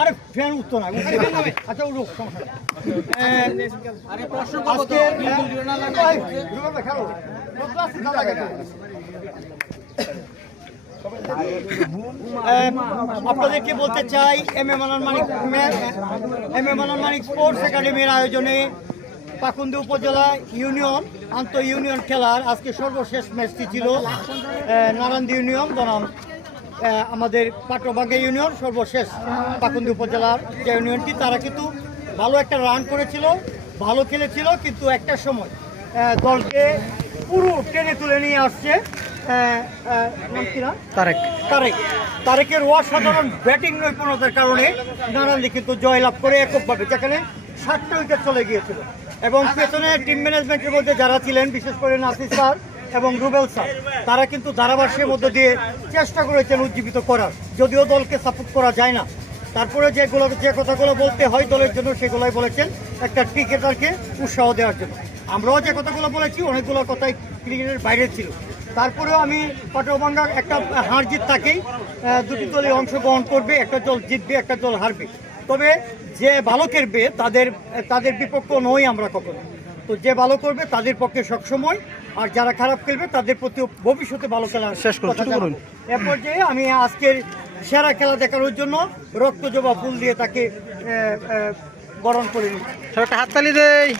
আরে ফ্যান উঠতো না। আচ্ছা উঠুক, আপনাদেরকে বলতে চাই এম এ মানান মানিক স্পোর্টস একাডেমির আয়োজনে পাকুন্দি উপজেলা ইউনিয়ন আন্তঃ ইউনিয়ন খেলার আজকে সর্বশেষ ম্যাচটি ছিল নারায়ণদী ইউনিয়ন বনাম আমাদের পাট্রবাঙ্গা ইউনিয়ন। সর্বশেষ পাকুন্দি উপজেলার যে ইউনিয়নটি, তারা কিন্তু ভালো একটা রান করেছিল, ভালো খেলেছিল, কিন্তু একটা সময় দলকে পুরো টেনে তুলে নিয়ে আসছে তারেকের অসাধারণ ব্যাটিং নৈপুণ্যতার কারণে নারায়ণদী কিন্তু জয়লাভ করে এককভাবে, যেখানে 7টা উইকেট চলে গিয়েছিল। এবং পেছনে টিম ম্যানেজমেন্টের মধ্যে যারা ছিলেন, বিশেষ করে নাসির স্যার এবং রুবেল স্যার, তারা কিন্তু ধারাভাষ্যের মধ্যে দিয়ে চেষ্টা করেছেন উজ্জীবিত করার, যদিও দলকে সাপোর্ট করা যায় না। তারপরে যে কথাগুলো বলতে হয় দলের জন্য, সেগুলোই বলেছেন একটা ক্রিকেটারকে উৎসাহ দেওয়ার জন্য। আমরাও যে কথাগুলো বলেছি অনেকগুলো কথাই ক্রিকেটের বাইরে ছিল। তারপরেও আমি পাট্রবাঙ্গা একটা হার জিত থাকেই, দুটি দলই অংশগ্রহণ করবে, একটা দল জিতবে, একটা দল হারবে। তবে যে ভালো খেলবে তাদের বিপক্ষ নই আমরা কখনো। তো যে ভালো করবে তাদের পক্ষে সবসময়, আর যারা খারাপ খেলবে তাদের প্রতি ভবিষ্যতে ভালো খেলার শেষ করুন। এ পর্যায়ে আমি আজকের সেরা খেলা দেখানোর জন্য রক্তজবা ফুল দিয়ে তাকে বরণ করে নিই। হাততালি দেই।